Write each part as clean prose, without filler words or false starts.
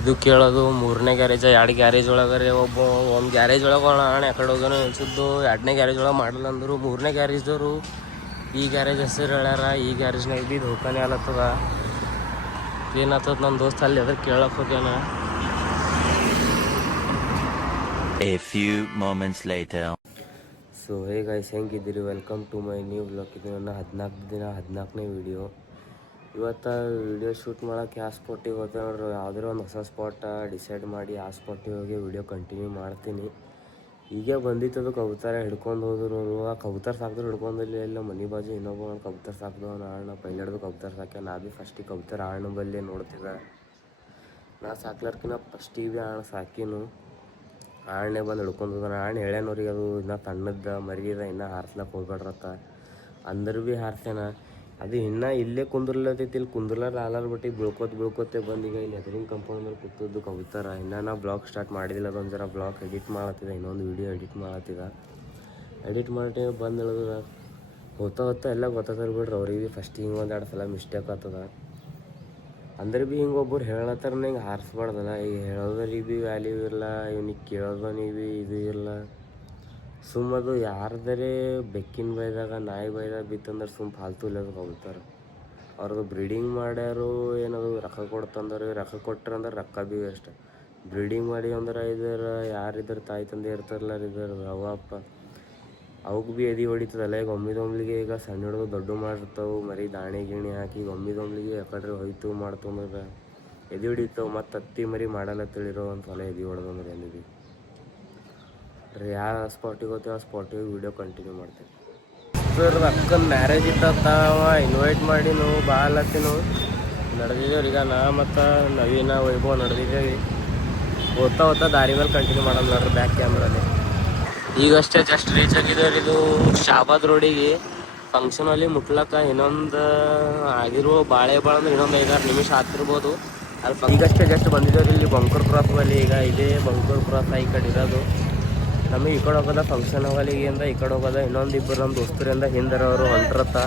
ಇದು ಕೇಳೋದು ಮೂರನೇ ಗ್ಯಾರೇಜ್ 2 ಗ್ಯಾರೇಜ್ ಒಳಗರೆ ಒಂದು ಗ್ಯಾರೇಜ್ ಒಳಗೆ ಅಣ್ಣ ಆ ಕಡೆ ಹೋಗೋಣ ಅನ್ಸಿದ್ದು 2ನೇ ಗ್ಯಾರೇಜ್ ಒಳಗೆ ಮಾಡಲ್ಲ ಅಂದರು 3ನೇ ಗ್ಯಾರೇಜ್ದವರು ಈ ಗ್ಯಾರೇಜ್ ಹೆಸರು ಹೇಳ್ಯಾರ. ಈ ಗ್ಯಾರೇಜ್ನಾಗ ಬಿ ಧೋಕಾನೆ ಆಲತ್ತದ. ಏನಾಗ್ತದ ನನ್ನ ದೋಸ್ತ ಅಲ್ಲಿ ಅದ್ರ ಕೇಳಕ್ಕೆ ಹೋಗ್ಯಾನ. A few moments later. So hey guys, ಹೆಂಗಿದ್ದೀರಿ? Welcome to my new vlog. ಇದು ನನ್ನ 14ನೇ ವಿಡಿಯೋ. ಇವತ್ತು ವಿಡಿಯೋ ಶೂಟ್ ಮಾಡೋಕೆ ಯಾವ ಸ್ಪಾಟಿಗೆ ಹೋಗ್ತಾ ನೋಡ್ರಿ, ಯಾವುದೇ ಒಂದು ಹೊಸ ಸ್ಪಾಟ ಡಿಸೈಡ್ ಮಾಡಿ ಆ ಸ್ಪಾಟಿಗೆ ಹೋಗಿ ವಿಡಿಯೋ ಕಂಟಿನ್ಯೂ ಮಾಡ್ತೀನಿ. ಈಗ ಬಂದಿತ್ತದು ಕಬೂತರ ಹಿಡ್ಕೊಂಡು ಹೋದ್ರು ಅವರು. ಆ ಕಬೂತರ ಸಾಕಿದ್ರು ಹಿಡ್ಕೊಂಡಿಲ್ಲ. ಎಲ್ಲ ಮನೆ ಬಾಜು ಇನ್ನೊಬ್ಬ ಕಬೂತರ ಸಾಕ್ದವ ಆಣ ಪೈಲಡ್ದು ಕಬೂತರ ಸಾಕ್ಯ. ನಾ ಭೀ ಫಸ್ಟಿಗೆ ಕಬೂತರ ಆಣ ಬಲ್ಲಿ ನೋಡ್ತಿದ್ದೆ. ನಾ ಸಾಕ್ಲಾರ್ಕಿನ ಫಸ್ಟಿಗೆ ಭೀ ಆಣ ಸಾಕಿನು. ಆಣೆ ಬಂದು ಹಿಡ್ಕೊಂಡು ಹೋಗೋಣ. ಆಣೆ ಹೇಳ್ಯಾನವ್ರಿಗೆ ಅದು ಇನ್ನೂ ತಣ್ಣದ ಮರಿದ, ಇನ್ನೂ ಹಾರಿಸ್ಲಕ್ಕೆ ಹೋಗ್ಬೇಡ್ರತ್ತ. ಅಂದ್ರೆ ಭೀ ಹಾರ್ಸ್ಯಾನ. ಅದು ಇನ್ನೂ ಇಲ್ಲೇ ಕುಂದ್ರಲತ್ತೈತಿ. ಇಲ್ಲಿ ಕುಂದ್ರಲಾರ ಆಲಾರ ಬಿಟ್ಟು ಬೀಳ್ಕೋತೆ ಬಂದು ಈಗ ಇಲ್ಲಿ ಎದುರಿನ ಕಂಪೌಂಡ್ ಮೇಲೆ ಕೂತದ್ದು ಕಬೂತರ. ಇನ್ನೂ ನಾ ಬ್ಲಾಗ್ ಸ್ಟಾರ್ಟ್ ಮಾಡಿದಿಲ್ಲ. ಅದೊಂದು ಜರ ಬ್ಲಾಗ್ ಎಡಿಟ್ ಮಾಡತ್ತಿದ್ದೆ, ಇನ್ನೊಂದು ವೀಡಿಯೋ ಎಡಿಟ್ ಮಾಡತ್ತಿದ್ದ. ಎಡಿಟ್ ಮಾಡಿ ಬಂದು ಹೇಳಿದ್ರೆ ಹೋಗ್ತಾ ಎಲ್ಲ ಗೊತ್ತಾಗ್ತಾರೆ ಬಿಡ್ರಿ ಅವ್ರಿಗೆ ಭೀ. ಫಸ್ಟಿಗೆ ಹಿಂಗೆ 1-2 ಸಲ ಮಿಸ್ಟೇಕ್ ಆಗ್ತದ. ಅಂದ್ರೆ ಭೀ ಹಿಂಗೆ ಒಬ್ಬರು ಹೇಳತ್ತಾರನ ಹಿಂಗೆ ಹಾರಿಸ್ಬಾರ್ದಲ್ಲ. ಈಗ ಹೇಳೋದ್ರಿಗೆ ಭೀ ವ್ಯಾಲ್ಯೂ ಇರಲ್ಲ, ಇವ್ನಿಗೆ ಕೇಳೋದನಿಗೆ ಭೀ ಇದು ಇರಲ್ಲ. ಸುಮ್ಮದು ಯಾರ್ದರೆ ಬೆಕ್ಕಿನ ಬೈದಾಗ ನಾಯಿ ಬೈದಾಗ ಬಿತ್ತಂದ್ರೆ ಫಾಲ್ತು ಇಲ್ಲದು ಹೋಗ್ತಾರೆ. ಅವ್ರದ್ದು ಬ್ರೀಡಿಂಗ್ ಮಾಡ್ಯಾರು ಏನದು ರೊಕ್ಕ ಕೊಡ್ತಂದ್ರೆ ರೊಕ್ಕ ಕೊಟ್ರಂದ್ರೆ ರೊಕ್ಕ ಭೀ ವೇಸ್ಟ್. ಬ್ರೀಡಿಂಗ್ ಮಾಡಿ ಅಂದ್ರೆ ಇದರ ಯಾರಿದ್ರ ತಾಯಿ ತಂದೆ ಇರ್ತಾರಲ್ಲ ಇದ್ರ ಅವ್ವ ಅಪ್ಪ, ಅವಕ್ಕೆ ಭೀ ಎದೆ ಹೊಡಿತದಲ್ಲ. ಈಗ ಒಮ್ಮಿದೊಮ್ಮಿಗೆ ಈಗ ಸಣ್ಣ ಹಿಡಿದು ದೊಡ್ಡ ಮಾಡಿರ್ತಾವೆ ಮರಿ ದಾಣಿ ಗಿಣಿ ಹಾಕಿ. ಒಮ್ಮಿದೊಮ್ಮಿಗೆ ಯಾಕಡ್ರೆ ಹೋಯ್ತು ಮಾಡ್ತಂದ್ರೆ ಎದೆ ಹೊಡಿತಾವೆ. ಮತ್ತು ಅತ್ತಿ ಮರಿ ಮಾಡಲ್ಲ ತಿಳಿರೋ ಒಂದು ಸಲ ಎದೆ ಹೊಡೆದಂದ್ರೆ ಎಲ್ಲಿ ಯಾವ ಸ್ಪಾಟಿಗೆ ಹೋಗ್ತೀವಿ ಆ ಸ್ಪಾಟಿಗೆ ವೀಡಿಯೋ ಕಂಟಿನ್ಯೂ ಮಾಡ್ತೀವಿ. ಸರ್ ಅಕ್ಕನ ಮ್ಯಾರೇಜ್ ಇತ್ತ ಇನ್ವೈಟ್ ಮಾಡಿ ನಾವು ಬಾಲತ್ತೀನು ನಡೆದಿದ್ದೇವೆ. ಈಗ ನಾ ಮತ್ತು ನವೀನ ವೈಭವ್ ನಡೆದಿದ್ದೇವೆ. ಹೋಗ್ತಾ ದಾರಿ ಮೇಲೆ ಕಂಟಿನ್ಯೂ ಮಾಡೋಣ ನೋಡ್ರಿ ಬ್ಯಾಕ್ ಕ್ಯಾಮ್ರಲ್ಲಿ. ಈಗಷ್ಟೇ ಜಸ್ಟ್ ರೀಚ್ ಆಗಿದ್ದೇವೆ. ಇದು ಶಾಬಾದ್ ರೋಡಿಗೆ ಫಂಕ್ಷನಲ್ಲಿ ಮುಟ್ಲಕ್ಕ ಇನ್ನೊಂದು ಆಗಿರುವ ಬಾಳೆ ಅಂದ್ರೆ ಇನ್ನೊಂದು 5-6 ನಿಮಿಷ ಆಗ್ತಿರ್ಬೋದು. ಅಲ್ಲಿ ಈಗಷ್ಟೇ ಜಸ್ಟ್ ಬಂದಿದ್ದೇವೆ ಇಲ್ಲಿ ಬಂಕೂರ್ ಕ್ರಾಸ್ ಬಲ್ಲಿ. ಈಗ ಇದೇ ಬಂಕೂರ್ ಕ್ರಾಸ್ ಈ ಕಡೆ ಇರೋದು. ನಮಗೆ ಈ ಕಡೆ ಹೋಗೋದ ಫಂಕ್ಷನ್ ಹೋಗಲಿಗಿಂದ ಈ ಕಡೆ ಹೋಗೋದ ಇನ್ನೊಂದು ಇಬ್ಬರು ನಮ್ಮ ದೋಸ್ತರಿಂದ ಹಿಂದರವರು ಹೊಂಟ್ರತ್ತ.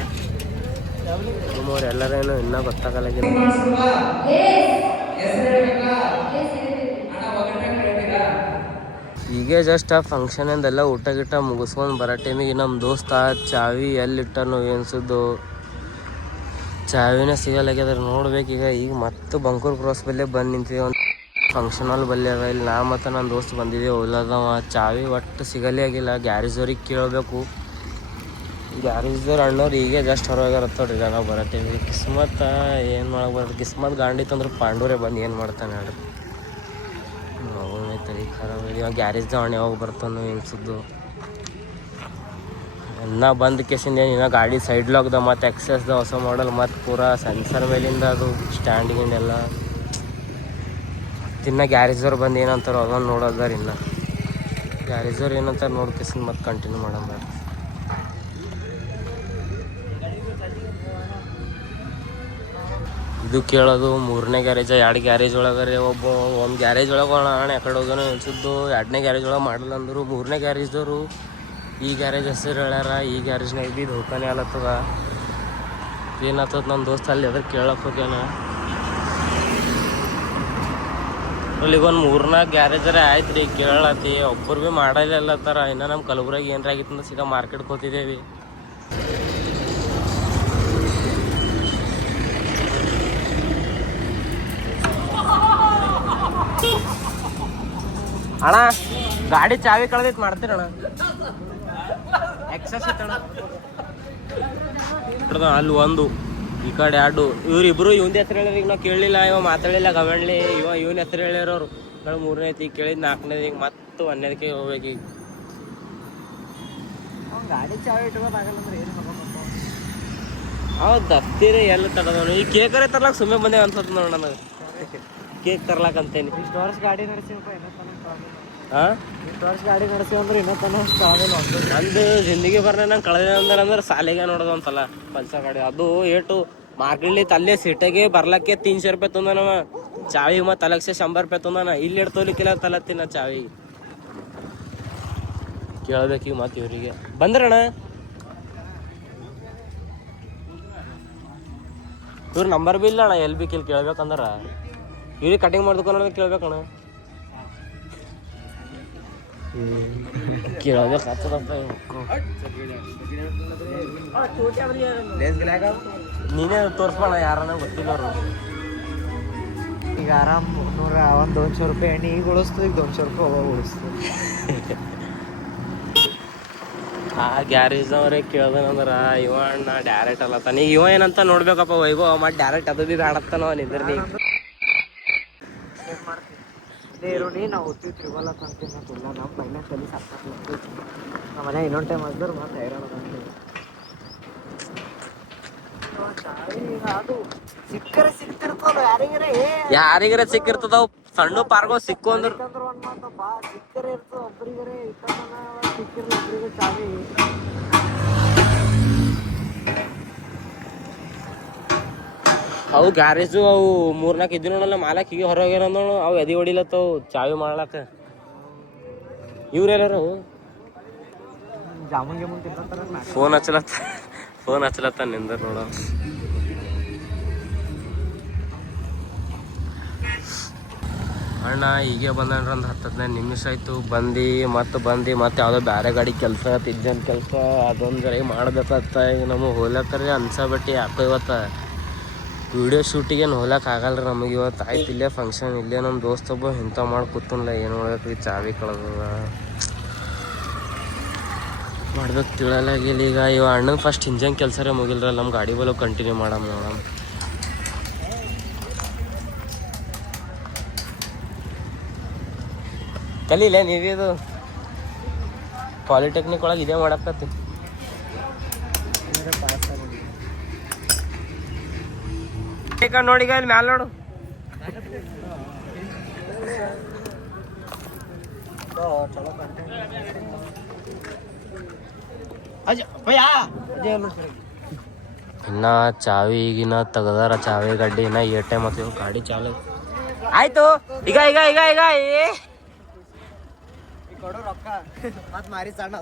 ನಿಮ್ಮವ್ರು ಎಲ್ಲರೇನು ಇನ್ನೂ ಗೊತ್ತಾಗಲ್ಲ. ಹೀಗೆ ಜಸ್ಟ್ ಆ ಫಂಕ್ಷನಿಂದೆಲ್ಲ ಊಟ ಗಿಟ್ಟ ಮುಗಿಸ್ಕೊಂಡು ಬರೋ ಟೈಮಿಗೆ ನಮ್ಮ ದೋಸ್ತ ಚಾವಿ ಎಲ್ಲಿಟ್ಟನು ಎನ್ಸಿದ್ದು ಚಾವಿನೇ ಸಿಗಲ್ಲಾಗ್ಯದ ನೋಡ್ಬೇಕೀಗ. ಈಗ ಮತ್ತೆ ಬಂಕೂರ್ ಕ್ರಾಸ್ ಬಲ್ಲೇ ಬಂದು ನಿಂತಿದ್ದೆ. ಒಂದು ಫಂಕ್ಷನ್ ಹಾಲ್ ಬಲ್ಲಿ ಅದ. ಇಲ್ಲಿ ನಾ ಮತ್ತು ನನ್ನ ದೋಸ್ತ್ ಬಂದಿದ್ದೆ. ಓಲದವ ಚಾವಿ ಒಟ್ಟು ಸಿಗಲೇ ಆಗಿಲ್ಲ. ಗ್ಯಾರೇಜ್ದವ್ರಿಗೆ ಕೇಳಬೇಕು. ಗ್ಯಾರೇಜ್ದವ್ರು ಅಣ್ಣವ್ರು ಈಗ ಜಸ್ಟ್ ಹೊರಗಾರತ್ತವ್ರಿ. ಈಗ ನಾವು ಬರೋ ಟೈಮಿಗೆ ಕಿಸ್ಮತ್ ಏನು ಮಾಡಕ್ಕೆ ಬರೋದು. ಕಿಸ್ಮತ್ ಗಾಂಡಿತ್ತಂದ್ರೆ ಪಾಂಡೂರೇ ಬಂದು ಏನು ಮಾಡ್ತಾನೆ ಹೇಳ್ರಿ. ಅವನೇ ತಲೆ ಖರಾಬ್. ಇವಾಗ ಗ್ಯಾರೇಜ್ದ ಅಣ್ಣ ಯಾವಾಗ ಬರ್ತಾನೋ ಎನ್ಸಿದ್ದು. ಇನ್ನೂ ಬಂದು ಕೇಸಿಂದ ಇನ್ನೂ ಗಾಡಿ ಸೈಡ್ ಲಾಕ್ದ ಮತ್ತು ಎಕ್ಸೆಸ್ದ ಹೊಸ ಮಾಡಲ್ ಮತ್ತು ಪೂರಾ ಸೆನ್ಸರ್ ಮೇಲಿಂದ ಅದು ಸ್ಟ್ಯಾಂಡಿಗಿಂದೆಲ್ಲ ಇನ್ನು ಗ್ಯಾರೇಜ್ದವ್ರು ಬಂದು ಏನಂತಾರೋ ಅದನ್ನು ನೋಡೋದಾರ. ಇನ್ನು ಗ್ಯಾರೇಜ್ದವ್ರು ಏನಂತಾರೆ ನೋಡ್ಕೇಸಿಂದ ಮತ್ತೆ ಕಂಟಿನ್ಯೂ ಮಾಡೋಣ. ಇದು ಕೇಳೋದು 3ನೇ ಗ್ಯಾರೇಜ್ 2 ಗ್ಯಾರೇಜ್ ಒಳಗರೆ ಒಂದು ಗ್ಯಾರೇಜ್ ಒಳಗೆ ಅಣ್ಣ ಆ ಕಡೆ ಹೋಗೋಣ ಅನ್ಸಿದ್ದು 2ನೇ ಗ್ಯಾರೇಜ್ ಒಳಗೆ ಮಾಡಲ್ಲ ಅಂದರು. 3ನೇ ಗ್ಯಾರೇಜ್ದವರು ಈ ಗ್ಯಾರೇಜ್ ಹೆಸರು ಹೇಳ್ಯಾರ. ಈ ಗ್ಯಾರೇಜ್ನಾಗ ಭೀ ಧೋಕಾನೆ ಆಲತ್ತದ. ಏನಾಗ್ತದ ನನ್ನ ದೋಸ್ತ ಅಲ್ಲಿ ಅದ್ರ ಕೇಳಕ್ಕೆ ಹೋಗ್ಯಾನ. ಅಲ್ಲಿ ಒಂದು 3-4 ಗ್ಯಾರೇಜರೇ ಆಯ್ತು ರೀ ಕೇಳತ್ತಿ. ಒಬ್ಬರು ಭೀ ಮಾಡಲ್ಲತ್ತಾರ. ಇನ್ನು ನಮ್ಮ ಕಲಬುರಗಿ ಏನಾರ ಆಗಿತ್ತು ಅಂದ್ರೆ ಸೀದಾ ಮಾರ್ಕೆಟ್ಗೆ ಹೋಗ್ತಿದ್ದೇವೆ. ಅಣ್ಣ ಗಾಡಿ ಚಾವಿ ಕಳೆದೈತೆ ಮಾಡ್ತೀರಣ್ಣ. ಎಕ್ಸಸ್ ಇತ್ತಣ್ಣ ಅಲ್ಲಿ ಒಂದು ಈ ಕಡೆ 2 ಇವರಿಬ್ರು ಇವಂದ ಹೆಸರು ಹೇಳ್ಯಾರ. ಈಗ ನಾವು ಕೇಳಲಿಲ್ಲ, ಇವ ಮಾತಾಡಲಿಲ್ಲ ಗವಣ್ಲಿ. ಇವನ ಹೆಸರು ಹೇಳ್ಯಾರವ್ರು. ನಾವು 3ನೇ ಈಗ ಕೇಳಿದ್ 4ನೇದು. ಈಗ ಮತ್ತು 1ನೇದಕ್ಕೆ ಹೋಗ್ಬೇಕು. ಈಗ ಗಾಡಿ ಚಾವಿ ಇಟ್ಕೋದಾಗಲ್ಲ ಅಂದ್ರೆ ಏನು ಹೌದು ದತ್ತೀರಿ ಎಲ್ಲ ತಡದವನು. ಈ ಕೇಕರೇ ತರ್ಲಾಕ ಸುಮ್ಮನೆ ಬಂದೆ ಅನ್ಸತ್ ನೋಡಿ ನನಗೆ. ಕೇಕ್ ತರ್ಲಾಕ ಅಂತೇನಿ. ಇಷ್ಟು ವರ್ಷ ಗಾಡಿ ನಡೆಸಿವಪ್ಪ ಹಾಂ ಇಷ್ಟು ವರ್ಷ ಗಾಡಿ ನಡೆಸಿ ಅಂದ್ರೆ ಇನ್ನೂ ನಂದು ಜಿಂದಗಿ ಬರ್ನೆ ನಂಗೆ ಕಳೆದ ಅಂದ್ರೆ ಸಾಲಿಗೆ ನೋಡೋದು ಒಂದ್ಸಲ ಪಲ್ಸರ್ ಗಾಡಿ. ಅದು ಏಟು ಮಾರ್ಕೆಟ್ಲಿ ತಲ್ಲೇ ಸಿಟಿಗೆ ಬರ್ಲಕ್ಕೆ 300 ರೂಪಾಯಿ ತಂದನವ ಚಾವಿ. ಮತ್ತು 1,100 ರೂಪಾಯಿ ತಂದನ. ಇಲ್ಲಿ ಇಡ್ತೋಲಿಕ್ಕಿಲ್ಲ ತಲತ್ತಿನ ಚಾವಿ. ಕೇಳ್ಬೇಕೀಗ ಮತ್ತು ಇವರಿಗೆ ಬಂದ್ರಣ್ಣ. ಇವ್ರ ನಂಬರ್ ಬಿ ಇಲ್ಲ ಅಣ್ಣ. ಎಲ್ಲಿ ಬಿ ಕೇಳ್ಬೇಕಂದ್ರೆ ಇವ್ರಿಗೆ ಕಟಿಂಗ್ ಮಾಡ್ದಕ್ಕನ ಕೇಳ್ಬೇಕಣ್ಣ. ಕೇಳಬೇಕಾಗ್ತದಪ್ಪ. ನೀನೇ ತೋರಿಸ್ಬೋಣ ಯಾರನ್ನ ಗೊತ್ತಿಲ್ಲ ಅವರು. ಈಗ ಆರಾಮ್ 100-200 ರೂಪಾಯಿ ಎಣ್ಣೆ ಈಗ ಉಳಿಸ್ತದೆ, ಈಗ 200 ರೂಪಾಯಿ ಹೋಗಿ ಉಳಿಸ್ತದೆ. ಆ ಗ್ಯಾರೇಜ್ನವ್ರೆ ಕೇಳ್ದನಂದ್ರ ಇವ ಅಣ್ಣ ಡೈರೆಕ್ಟ್ ಅಲ್ಲತ್ತಾನ. ಈಗ ಇವ ಏನಂತ ನೋಡ್ಬೇಕಪ್ಪ, ವೈಭವ್ ಮಾಡಿ ಡೈರೆಕ್ಟ್ ಅದು ಆಡತ್ತಾನ ನಿಂದ್ರ. ನೀ ನೀರು ನಾವು ಓದ್ತೀವಿ ತಿರುಗಲ್ಲ ಅಂತೀನಿ ಇಲ್ಲ. ನಮ್ಮ ಫೈನಾನ್ಷಿಯಲಿ ಸಾಕಾಗ್ತದೆ. ನಮ್ಮ ಮನೆ ಇನ್ನೊಂದು ಟೈಮ್ ಆಗಿದ್ರೆ ಮತ್ತೆ ಹೈರಾಣ ಅದು ಸಿಕ್ತಿರ್ತದ ಯಾರಿಗಾರ ಸಿಕ್ಕಿರ್ತದ. ಸಣ್ಣ ಪಾರ್ಗೋ ಸಿಕ್ಕು ಅಂದ್ರ ಒಂದ್ ಮಾತಪ್ಪ, ಸಿಕ್ಕರೆ ಇರ್ತದ ಒಬ್ರಿಗರೆ. ಸಿಕ್ಕಿರ್ಲ ಒಬ್ರಿಗೆ ಚಾವಿ. ಅವು ಗ್ಯಾರೇಜು ಅವು 3-4 ಇದ್ದು ನೋಡಲ್ಲ ಮಾಲಕ್ ಹೀಗೆ ಹೊರಗೇನ ನೋಡು. ಅವು ಎದಿ ಹೊಡಿಲತ್ತವು ಚಾವಿ ಮಾಡ್ಲಕ್ಕ. ಇವ್ರೆಲ್ಲಾರು ಜಾಮೂನ್ ಜಾಮೂನ್ ತಿಂತಾರ. ಫೋನ್ ಹಚ್ಚಲತ್ತ ನಿಂದ್ರ ನೋಡ. ಅಣ್ಣ ಹೀಗೆ ಬಂದನ್ರ ಒಂದು 10-15 ನಿಮಿಷ ಆಯ್ತು ಮತ್ತೆ ಯಾವುದೋ ಬೇರೆ ಗಾಡಿ ಕೆಲಸ ತಿಜ್ಜನ್ ಕೆಲಸ ಅದೊಂದು ಜರ ಮಾಡ್ಬೇಕತ್ತ. ಈಗ ನಮಗೆ ಹೋಲಕ್ಕರೆ ಅನ್ಸಬಟ್ಟಿ ಯಾಕೋ ಇವತ್ತು ವಿಡಿಯೋ ಶೂಟಿಗೇನು ಹೋಲಕ್ಕೆ ಆಗಲ್ರಿ ನಮಗೆ ಇವತ್ತು. ಆಯ್ತು ಇಲ್ಲೇ ಫಂಕ್ಷನ್, ಇಲ್ಲೇ ನಮ್ಮ ದೋಸ್ತ ಒಬ್ಬ ಇಂಥ ಮಾಡಿ ಕೂತಲ್ಲ. ಏನು ಮಾಡ್ಬೇಕ್ರಿ, ಚಾವಿ ಕಳೆದ ಮಾಡ್ಬೇಕು ತಿಳಲಾಗಿಲ್ಲ. ಈಗ ಇವ ಅಣ್ಣನ ಫಸ್ಟ್ ಇಂಜನ್ ಕೆಲಸರೇ ಮುಗಿಲ್ರಲ್ಲ, ನಮ್ಮ ಗಾಡಿ ಬಲ್ಲ ಕಂಟಿನ್ಯೂ ಮಾಡಮ್ ನೋಡಮ್. ಕಲೀಲ ನೀವಿದು ಪಾಲಿಟೆಕ್ನಿಕ್ ಒಳಗೆ ಇದೇ ಮಾಡಕತ್ತಿ. ನೋಡಿ ಈಗ ಅಲ್ಲಿ ಮ್ಯಾಲ ನೋಡು. ಇನ್ನ ಚಾವಿ ಈಗಿನ ತೆಗದಾರ ಚಾವಿ ಗಡ್ಡಿ. ಇನ್ನ ಟೈಮ್ ಆತ ಗಾಡಿ ಚಾಲು ಆಯ್ತು. ಈಗ ಈಗ ಈಗ ಈಗ ಕೊಡು ರೊಕ್ಕ ಮತ್ ಮಾರಿ ಸಣ್ಣ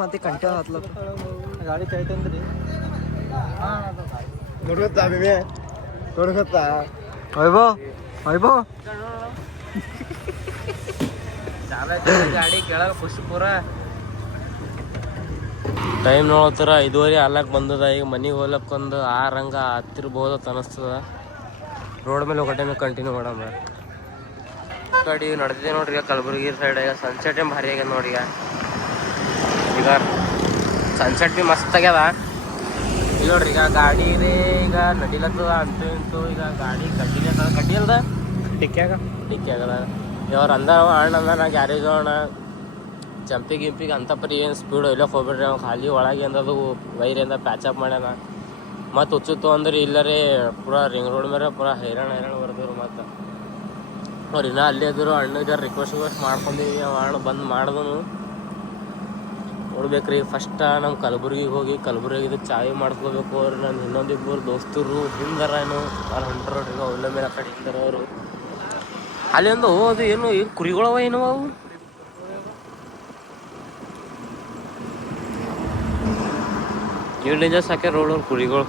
ಮಾತಿ ಕಂಟೆ ಹತ್ಲ ಗಾಡಿ ಚೈತಂದ್ರಿ ನೋಡ್ಕೊತ್ತ ವೈಭವ್ ಗಾಡಿ ಕೆಳಗ ಖುಷಿ ಪೂರ. ಟೈಮ್ ನೋಡ್ತಾರ 5:30 ಅಲ್ಲಕ್ ಬಂದದ. ಈಗ ಮನೆಗೆ ಹೋಗ್ಲಕ್ಕ ಒಂದು 6 ಹಂಗ ಹತ್ತಿರ್ಬೋದತ್ ಅನಿಸ್ತದ. ರೋಡ್ ಮೇಲೆ ಹೋಗೋ ಟೈಮಿಗೆ ಕಂಟಿನ್ಯೂ ಮಾಡಮ್ಮ. ಗಾಡಿ ನಡೆದಿದೆ ನೋಡ್ರಿ. ಈಗ ಕಲಬುರಗಿ ಸೈಡ್ ಈಗ ಸನ್ಸೆಟ್ ಭಾರಿ ಆಗ್ಯದ ನೋಡಿ. ಈಗ ಸನ್ಸೆಟ್ ಭೀ ಮಸ್ತ್ ಆಗ್ಯದ. ಇಲ್ಲಿ ನೋಡ್ರಿ ಈಗ ಗಾಡಿ ಈಗ ನಡಿಲತ್ತದ ಅಂತೂ ಇಂತೂ. ಈಗ ಗಾಡಿ ಗಡ್ಡಿ ಅಲ್ದ ಡಿಕ್ಕಿ ಆಗದ. ಇವ್ರು ಅಂದಾರ ಅಣ್ಣ ಅಂದ ನಾ ಗ್ಯಾರೇಜ್ ಅಣ್ಣ ಜಂಪಿಗೆ ಅಂತ ಪರಿ ಏನು ಸ್ಪೀಡು ಇಲ್ಲಕ್ಕೆ ಹೋಗ್ಬಿಡ್ರಿ. ಅವ್ನು ಖಾಲಿ ಒಳಗೆ ಅಂದದು ವೈರಿಂದ ಪ್ಯಾಚಪ್ ಮಾಡ್ಯಾನ. ಮತ್ತು ಹುಚ್ಚುತ್ತು ಅಂದ್ರೆ ಇಲ್ಲರೇ ಪೂರಾ ರಿಂಗ್ ರೋಡ್ ಮೇಲೆ ಪೂರಾ ಹೈರಾಣ ಬರ್ದವ್ರು. ಮತ್ತು ಅವ್ರು ಇನ್ನೂ ಅಲ್ಲೇ ಇದ್ರು. ಅಣ್ಣಗೆ ರಿಕ್ವೆಸ್ಟ್ ಮಾಡ್ಕೊಂಡಿವಿ. ಅಣ್ಣ ಬಂದು ಮಾಡಿದನು ನೋಡ್ಬೇಕ್ರಿ. ಫಸ್ಟ್ ನಮ್ಮ ಕಲಬುರ್ಗಿಗೆ ಹೋಗಿ ಕಲಬುರ್ಗಿದು ಚಾವಿ ಮಾಡಿಸ್ಕೋಬೇಕು. ಅವ್ರು ನನ್ನ ಇನ್ನೊಂದಿಬ್ಬರು ದೋಸ್ತರು ಹಿಂದರ ಏನು ಅಲ್ಲಿ ಹೊಂಟ್ರ ನೋಡ್ರಿ. ಒಳ್ಳೆ ಮೇಲೆ ಆ ಕಡೆ ಹಿಂದರ ಅವರು. ಅಲ್ಲಿ ಒಂದು ಅದು ಏನು ಈಗ ಕುರಿಗಳವ ಏನು ಅವು ನೀವು ಡೇಂಜರ್ಸ್ ಹಾಕ್ಯ ರೋಡ್ ಅವ್ರು ಕುರಿಗಳು.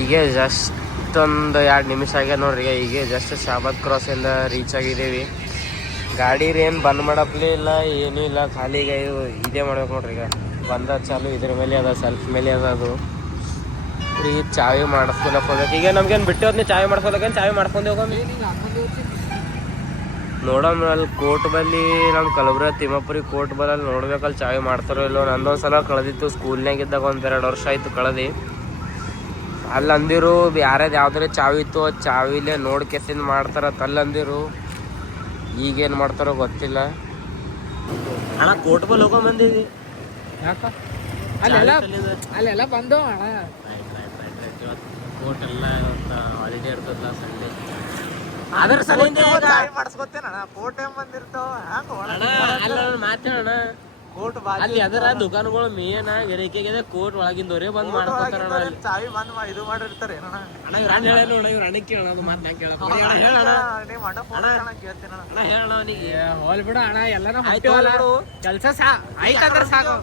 ಈಗ ಜಸ್ಟ್ ಒಂದು 2 ನಿಮಿಷ ಆಗ್ಯದ ನೋಡ್ರಿ. ಈಗ ಜಸ್ಟ್ ಶಾಬಾದ್ ಕ್ರಾಸಿಂದ ರೀಚ್ ಆಗಿದ್ದೀವಿ. ಗಾಡಿ ಏನು ಬಂದ್ ಮಾಡಪ್ಲೇ ಇಲ್ಲ, ಏನೂ ಇಲ್ಲ. ಖಾಲಿ ಈಗ ಇದೇ ಮಾಡ್ಬೇಕು ನೋಡ್ರಿ. ಈಗ ಬಂದ ಚಾಲು ಇದ್ರ ಮೇಲೆ ಅದ, ಸೆಲ್ಫ್ ಮೇಲೆ ಅದ. ಅದು ಈಗ ಚಾವಿ ಮಾಡಿಸ್ಕೊಳಕ್ಕೆ ಹೋಗ್ಬೇಕು. ಈಗ ನಮ್ಗೇನು ಬಿಟ್ಟು ಹೋದ್ನಿ ಚಾವಿ ಮಾಡ್ಸ್ಕೊಳಕ್ಕೆ. ಚಾವಿ ಮಾಡ್ಕೊಂಡು ಹೋಗಮ್ಮಿ ನೋಡಮ್ಮ. ಅಲ್ಲಿ ಕೋರ್ಟ್ ಬಲ್ಲಿ ನಮ್ಮ ಕಲಬುರಗಿ ತಿಮ್ಮಾಪುರಿ ಕೋರ್ಟ್ ಬಲ್ಲಿ ನೋಡ್ಬೇಕಲ್ಲಿ ಚಾವಿ ಮಾಡ್ತಾರೋ ಇಲ್ಲೋ. ನಂದೊಂದು ಸಲ ಕಳೆದಿತ್ತು ಸ್ಕೂಲ್ನಾಗಿದ್ದಾಗ, 1-2 ವರ್ಷ ಆಯಿತು ಕಳೆದು. ಅಲ್ಲಿ ಅಂದಿರು ಯಾರ್ಯಾರು ಯಾವ್ದಾರ ಚಾವಿ ಇತ್ತು ಅದು ಚಾವಿಲೇ ನೋಡಿ ಕೆಸಿಂದ ಮಾಡ್ತಾರ ಅಲ್ಲಿ ಅಂದಿರು. ಈಗೇನು ಮಾಡ್ತಾರೋ ಗೊತ್ತಿಲ್ಲ. ಅಣ್ಣ ಕೋರ್ಟ್ ಬಲ್ಲಿ ಹೋಗೊಂಬಂದಿವಿ. ಯಾಕ ಅಲ್ಲೆಲ್ಲ ಬಂದು ಅಣ್ಣ ಕೋರ್ಟ್ ಎಲ್ಲ ಹಾಲಿಡೇ ಇರ್ತದಲ್ಲ ಸಂಡೇ. ಅದ್ರ ಸಲಿಂದ ಮಾಡಿಸ್ಕೊತೇನಣ್ಣ. ಕೋರ್ಟ್ ಏನ್ ಬಂದಿರ್ತಾವ ಮಾತೇಳಣ್ಣ. ಕೋರ್ಟ್ ಅಲ್ಲಿ ಅದರ ದುಕಾನ್ಗಳು ಮೇನ್ ಗಿರಿಕೆಗೆ ಕೋರ್ಟ್ ಒಳಗಿಂದವರೇ ಬಂದ್ ಮಾಡ್ಕೊತಾರಣ್ಣ. ಚಾವಿ ಬಂದ್ ಇದು ಮಾಡಿರ್ತಾರೆ ಏನಣ್ಣ. ಅಣ್ಣ ಇವ್ರು ಅಣ್ಣ ಹೇಳ ನೋಡ, ಇವ್ರು ಅಣ್ಣ ಕೇಳೋಣ. ಅದು ಮಾತು ನಾನು ಕೇಳೋಣ. ಹೇಳೋಣ ಹೇಳೋಣ ಅವನಿಗೆ. ಹೋಲ್ ಬಿಡು ಅಣ್ಣ, ಎಲ್ಲಾನು ಕೆಲಸ ಆಯ್ತಂದ್ರೆ ಸಾಕು.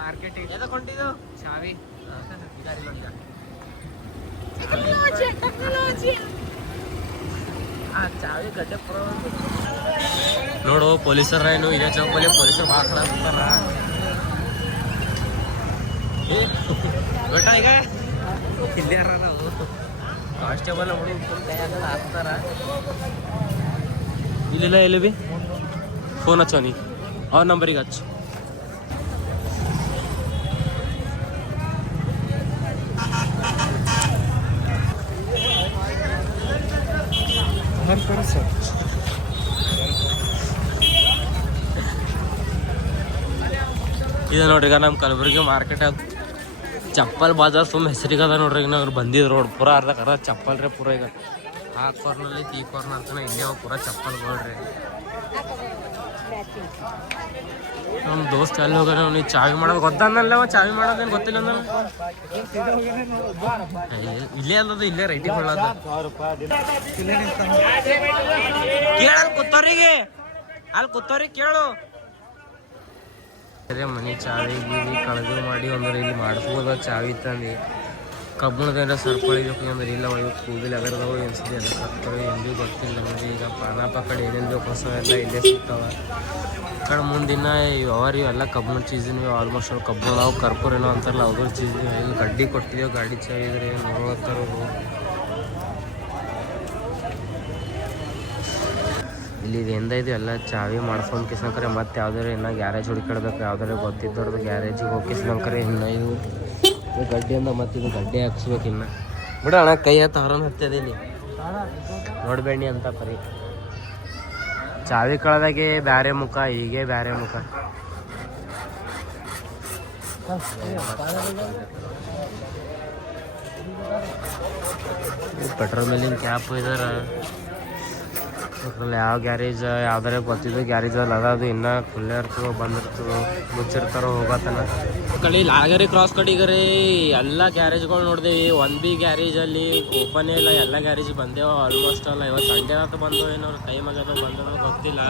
ಮಾರ್ಕೆಟಿಂಗ್ ಎದಕ್ಕೆ ಹೊಂಟಿದ್ದು ಚಾವಿ ನೋಡು ಪೊಲೀಸರ ಏನು ಇದೇ ಚೌಕಲ್ಲಿ ಪೊಲೀಸರು ಭಾಳ ಹಾಕ್ತಾರ ಬೇಟ ಈಗ ಇಲ್ಲೇ ನಾವು ಕಾನ್ಸ್ಟೇಬಲ್ ಹಾಕ್ತಾರ ಇಲ್ಲಿಲ್ಲ ಎಲ್ಲಿ ಬಿ ಫೋನ್ ಹಚ್ಚೋ ನೀ ಅವ್ರ ನಂಬರಿಗೆ ಹಚ್ಚು ಇದು ನೋಡ್ರಿ ಈಗ ನಮ್ಮ ಕಲಬುರಗಿ ಮಾರ್ಕೆಟ್ ಚಪ್ಪಲ್ ಬಾಜಾರ್ ಸುಮ್ಮ ಹೆಸರಿಗೆ ಅದ ನೋಡ್ರಿ ಈಗ ನಾವು ಬಂದಿದ್ದು ರೋಡ್ ಪೂರ ಅರ್ಧಕ್ಕರ ಚಪ್ಪಲ್ ರೀ ಪೂರ ಈಗ ಆ ಕಾರ್ನಲ್ಲಿ ಈ ಕಾರ್ನರ್ ತನಕ ಇಲ್ಲೇ ಪೂರ ಚಪ್ಪಲ್ ನೋಡ್ರಿ ನಮ್ಮ ದೋಸ್ತ ಎಲ್ಲಿ ಹೋಗೋಣ ನೀವು ಚಾವಿ ಮಾಡೋದು ಗೊತ್ತಲ್ಲ ಚಾವಿ ಮಾಡೋದೇನು ಗೊತ್ತಿಲ್ಲ ಅಂದ್ರೆ ಇಲ್ಲೇ ಅಲ್ಲದು ಇಲ್ಲೇ ರೈಟಿಂಗ್ಕೊಳ್ಳೋದು ಕೇಳಲ್ಲಿ ಕೂತವ್ರಿಗೆ ಅಲ್ಲಿ ಕೂತವ್ರಿಗೆ ಕೇಳು ಅದೇ ಮನೆ ಚಾವಿ ಗೀವಿ ಕಳೆದು ಮಾಡಿ ಅಂದ್ರೆ ಇಲ್ಲಿ ಮಾಡಿಸ್ಬೋದ ಚಾವಿ ತಂದು ಕಬ್ಬಣದ ಸರ್ಪಳಿಬೇಕು ಅಂದ್ರೆ ಇಲ್ಲ ಇವತ್ತು ಕೂದಲು ಅದರದವು ಎನ್ಸಿದೆ ಅದಕ್ಕೆ ಹಾಕ್ತವೆ ಎಂದೂ ಗೊತ್ತಿಲ್ಲ ನಮಗೆ ಈಗ ಪಾನಪ ಕಡೆ ಏನೇನು ಬೇಕು ಹೊಸ ಎಲ್ಲ ಇಲ್ಲೇ ಸಿಗ್ತಾವ ಕಡೆ ಮುಂದಿನ ಇವು ಎಲ್ಲ ಕಬ್ಬಣ ಚೀಸಿನ ಆಲ್ಮೋಸ್ಟ್ ಅವ್ರು ಕಬ್ಬಣ ನಾವು ಕರ್ಪೂರ ಏನೋ ಅಂತಾರಲ್ಲ ಅವ್ರ ಚೀಸ್ ಇಲ್ಲಿ ಗಡ್ಡಿ ಕೊಟ್ಟಿದ್ದೇವೆ ಗಾಡಿ ಚಾವಿ ಇದ್ರೆ ನೋಡ್ತಾರವರು ಇಲ್ಲಿ ಇದು ಇದು ಎಲ್ಲ ಚಾವಿ ಮಾಡ್ಕೊಂಡು ಕಿಸ್ನಕರೆ ಮತ್ತೆ ಯಾವ್ದಾರು ಇನ್ನು ಗ್ಯಾರೇಜ್ ಹುಡುಕಾಡ್ಬೇಕು ಯಾವ್ದಾರು ಗೊತ್ತಿದ್ದವ್ರದ್ದು ಗ್ಯಾರೇಜಿಗೆ ಹೋಗಿ ಕಿಸ್ನಕರೆ ಇನ್ನು ಇದು ಗಡ್ಡೆಯಿಂದ ಮತ್ತೆ ಇದು ಗಡ್ಡೆ ಹಾಕ್ಸ್ಬೇಕು ಇನ್ನು ಬಿಡ ಅಣ್ಣ ಕೈ ಹತ್ತು ಹೊರನ್ ಹತ್ತದಿಲ್ಲಿ ನೋಡ್ಬೇಡಿ ಅಂತ ಪರಿ ಚಾವಿ ಕಳೆದಾಗೆ ಬ್ಯಾರೆ ಮುಖ ಹೀಗೆ ಬ್ಯಾರೆ ಮುಖ ಪೆಟ್ರೋಲ್ ಮೇಲಿನ ಕ್ಯಾಪ್ ಇದಾರ ಯಾವ ಗ್ಯಾರೇಜ್ ಯಾವ್ದಾರ ಗೊತ್ತಿದ್ದು ಗ್ಯಾರೇಜಲ್ಲಿ ಅದಾದು ಇನ್ನೂ ಖುಲ್ಲೇ ಇರ್ತದೋ ಬಂದಿರ್ತದೋ ಮುಚ್ಚಿರ್ತಾರೋ ಹೋಗತ್ತನ ಕಡೆ ಲಾಗರಿ ಕ್ರಾಸ್ ಕಡೆಗರಿ ಎಲ್ಲ ಗ್ಯಾರೇಜ್ಗಳು ನೋಡಿದೇವಿ ಒಂದು ಬಿ ಗ್ಯಾರೇಜಲ್ಲಿ ಓಪನೇ ಇಲ್ಲ ಎಲ್ಲ ಗ್ಯಾರೇಜ್ ಬಂದೇವು ಆಲ್ಮೋಸ್ಟ್ ಅಲ್ಲ ಇವತ್ತು ಸಂಡೇ ಆತ ಬಂದವು ಏನಾದ್ರು ಟೈಮ್ ಆಗ್ಯದ ಬಂದೋ ಗೊತ್ತಿಲ್ಲ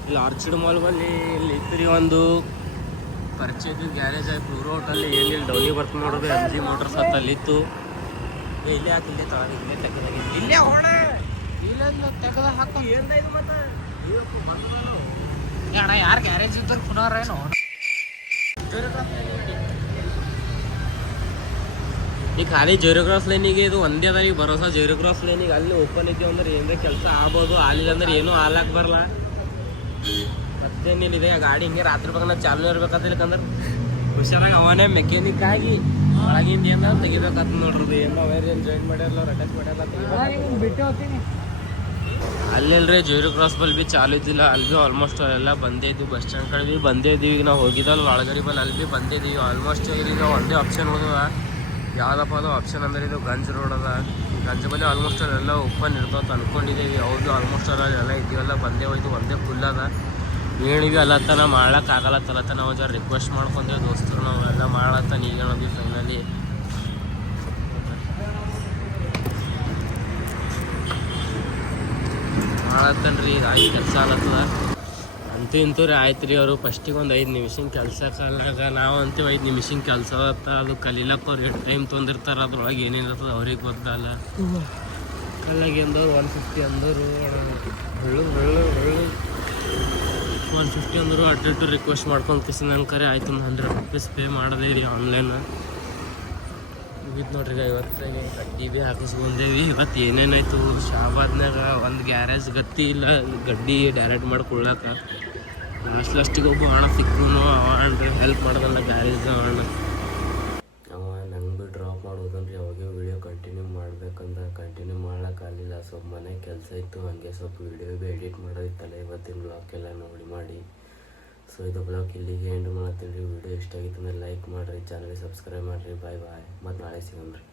ಇಲ್ಲಿ ಆರ್ಚಿಡ್ ಮಾಲ್ ಬಲ್ಲಿ ಇಲ್ಲಿ ಇತ್ತು ಒಂದು ಪರಿಚಯದ ಗ್ಯಾರೇಜ್ ಆಯ್ತು ಪ್ಲೂರೋ ಹೋಟೆಲ್ ಎಲ್ಲಿ ಡೌನಿ ಬರ್ತದೆ ನೋಡೋದು MG ಮೋಟರ್ಸ್ ಅಂತ ಅಲ್ಲಿತ್ತು ಇಲ್ಲೇ ಹಾಕಿ ಇಲ್ಲೇ ತಗ ಇಲ್ಲೇ ತೆಗೆದಾಗಿ ಇಲ್ಲೇ ಹೋಣ ತೆಗೆದ ಹಾಕ ಅಣ್ಣ ಯಾರು ಗ್ಯಾರೇಜ್ ಇದ್ದರು ಪುನಃ ಏನು ಈಗ ಖಾಲಿ ಜೈರೋ ಕ್ರಾಸ್ ಲೈನಿಗೆ ಇದು ಒಂದೇ ಅದ ಈಗ ಭರೋಸಾ ಜೈರೋ ಕ್ರಾಸ್ ಲೈನಿಗೆ ಅಲ್ಲಿ ಓಪನ್ ಇದ್ದೀವಿ ಅಂದ್ರೆ ಏನಾರ ಕೆಲಸ ಆಗ್ಬೋದು ಆಲಿಲ್ಲ ಅಂದ್ರೆ ಏನೂ ಹಾಲಾಕ್ ಬರಲ್ಲ ಮತ್ತೇನಿದೆ ಗಾಡಿ ಹಿಂಗೆ ರಾತ್ರಿ ಬೇಕಾಗ ಚಾಲು ಇರ್ಬೇಕಾದ್ರೆ ಹುಷಾರಾಗಿ ಅವನೇ ಮೆಕ್ಯಾನಿಕ್ ಆಗಿ ಒಳಗಿಂದ ಏನಾರ ತೆಗಿಬೇಕಾತ್ ನೋಡ್ರಿ ಏನೋ ವೈರ್ ಏನು ಜಾಯಿನ್ ಮಾಡ್ಯಾರಲ್ಲ ಅಟ್ಯಾಚ್ ಮಾಡ್ಯಾರಲ್ಲ ಬಿಟ್ಟು ಹೋಗ್ತೀನಿ ಅಲ್ಲೆಲ್ರಿ ಜೈರು ಕ್ರಾಸ್ ಬಲ್ ಬಿ ಚಾಲು ಇದ್ದಿಲ್ಲ ಅಲ್ಲಿ ಭೀ ಆಲ್ಮೋಸ್ಟ್ ಎಲ್ಲ ಬಂದೇ ಇದ್ವಿ ಬಸ್ ಸ್ಟ್ಯಾಂಡ್ ಕಡೆ ಭೀ ಬಂದೇ ಇದ್ದೀವಿ ಈಗ ನಾವು ಹೋಗಿದ್ದಲ್ಲ ಒಳಗರಿ ಬಲ್ಲಿ ಅಲ್ಲಿ ಭೀ ಬಂದೇ ಇದ್ದೀವಿ ಆಲ್ಮೋಸ್ಟ್ ಈಗ ಒಂದೇ ಆಪ್ಷನ್ ಹೋದವ ಯಾವುದಪ್ಪ ಅದು ಆಪ್ಷನ್ ಅಂದ್ರೆ ಇದು ಗಂಜ್ ರೋಡ್ ಅದ ಗಂಜ್ ಬಲ್ಲಿ ಆಲ್ಮೋಸ್ಟ್ ಅಲ್ಲೆಲ್ಲ ಓಪನ್ ಇರ್ತವೆ ಅನ್ಕೊಂಡಿದ್ದೀವಿ ಅವ್ರದ್ದು ಆಲ್ಮೋಸ್ಟ್ ಎಲ್ಲ ಇದ್ದೀವೆಲ್ಲ ಬಂದೇ ಹೋಯ್ತು ಒಂದೇ ಫುಲ್ ಅದ ಹೇಳಿವಿ ಅಲ್ಲತ್ತನ ಮಾಡ್ಲಕ್ಕಾಗಲ್ಲತ್ತಲ್ಲತ್ತ ನಾವು ಜರ ರಿಕ್ವೆಸ್ಟ್ ಮಾಡ್ಕೊಂಡೇವೆ ದೋಸ್ತರು ನಾವು ಎಲ್ಲ ಮಾಡತ್ತ ಈಗ ನೋಡಿದ್ವಿ ಫೈನಲಿ ಮಾಡತ್ತನ್ರಿ ಈಗ ಆಗಿ ಕೆಲಸ ಆಲತ್ತದ ಅಂತೂ ಇಂತೂ ರೀ ಆಯ್ತು ರೀ ಅವರು ಫಸ್ಟಿಗೆ ಒಂದು 5 ನಿಮಿಷದ ಕೆಲಸ ಕಾಲಾಗ ನಾವು ಅಂತೀವಿ 5 ನಿಮಿಷದ ಕೆಲಸ ಆತ್ತ ಅದು ಕಲೀಲಕ್ಕ ಅವ್ರು ಎಷ್ಟು ಟೈಮ್ ತೊಂದಿರ್ತಾರೆ ಅದ್ರೊಳಗೆ ಏನೇನಿರ್ತದೆ ಅವ್ರಿಗೆ ಗೊತ್ತಲ್ಲ ಕಲ್ಲಾಗಿ ಅಂದವ್ರು 150 ಅಂದರು ಹೊಳ್ಳು 150 ಅಂದರು ಅಡ್ಡು ರಿಕ್ವೆಸ್ಟ್ ಮಾಡ್ಕೊಂಡು ಕಿಸಿ ನನ್ನ ಕರೆ ಆಯ್ತು ₹100 ಪೇ ಮಾಡದೇ ರೀ ಆನ್ಲೈನ್ ಮುಗಿತು ನೋಡ್ರಿ ಇವತ್ತಿಗೆ ಗಡ್ಡಿ ಭೀ ಹಾಕಿಸ್ಕೊಂಡೇವಿ ಇವತ್ತು ಏನೇನಾಯ್ತು ಶಾಬಾದ್ನಾಗ ಒಂದು ಗ್ಯಾರೇಜ್ ಗತ್ತಿ ಇಲ್ಲ ಗಡ್ಡಿ ಡೈರೆಕ್ಟ್ ಮಾಡ್ಕೊಳ್ಳಾಕ ಲಾಸ್ಟಿಗೆ ಒಬ್ಬ ಹಣ ಸಿಕ್ಕನು ಅವ ಅಣ್ಣ ಹೆಲ್ಪ್ ಮಾಡೋದಲ್ಲ ಗ್ಯಾರೇಜ್ ಅಣ್ಣ ಅವ ನಂಗೆ ಭೀ ಡ್ರಾಪ್ ಮಾಡೋದಂದ್ರೆ ಯಾವಾಗ ವೀಡಿಯೋ ಕಂಟಿನ್ಯೂ ಮಾಡ್ಬೇಕಂದ್ರೆ ಕಂಟಿನ್ಯೂ ಮಾಡ್ಲಿಕ್ಕಾಗಲಿಲ್ಲ ಸ್ವಲ್ಪ ಮನೆ ಕೆಲಸ ಇತ್ತು ಹಾಗೆ ಸ್ವಲ್ಪ ವೀಡಿಯೋ ಭೀ ಎಡಿಟ್ ಮಾಡೋದಿತ್ತಲ್ಲ ಇವತ್ತಿನ ಬ್ಲಾಗೆಲ್ಲ ನೋಡಿ ಮಾಡಿ ಸೊ ಇದು ಬ್ಲಾಗ್ ಇಲ್ಲಿಗೆ ಎಂಡ್ ಮಾಡ್ತೀನಿ ರೀ ವಿಡಿಯೋ ಇಷ್ಟ ಆಗಿತ್ತು ಅಂದ್ರೆ ಲೈಕ್ ಮಾಡಿರಿ ಚಾನಲ್ಗೆ ಸಬ್ಸ್ಕ್ರೈಬ್ ಮಾಡಿರಿ ಬಾಯ್ ಮತ್ತು ನಾಳೆ ಸಿಗೋಣ ರೀ